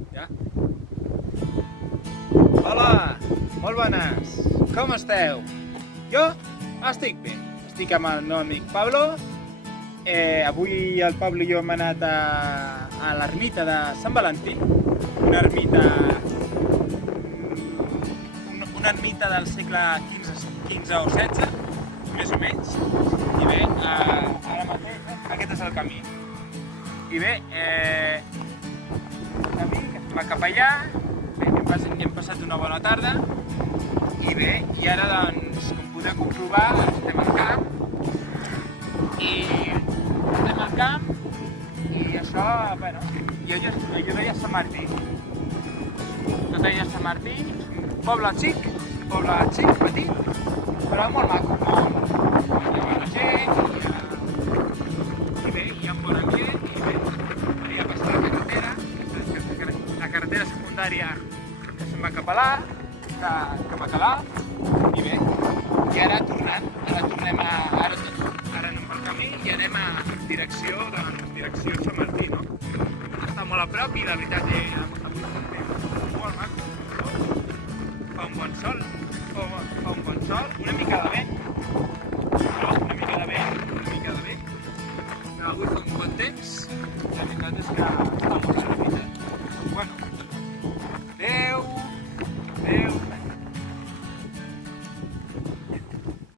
Ja? Hola, molt bones. Com esteu? Jo estic bé. Estic amb el meu amic Pablo. Avui el Pablo i jo hem anat a l'ermita de Sant Valentí. Una ermita del segle XV o XVI, més o menys. I bé, ara mateix aquest és el camí. I bé, el camí que va cap allà. Bé, hem passat una bona tarda. I bé, i ara doncs, com podeu comprovar, estem al camp. I això, bueno, jo deia Sant Martí. Jo deia Sant Martí, poble xic, petit, però molt maco. Hi ha bona gent, i bé, hi ha un bon ambient, i bé, ja passa la carretera, la carretera secundària que se'n va cap a Calaf, i bé, i ara tornem ara anem pel camí i anem a direcció Sant Martí, no? Està molt a prop i la veritat avui és un temps molt maco. Fa un bon sol, una mica de vent, una mica de vent. Però avui fa un bon temps, la veritat és que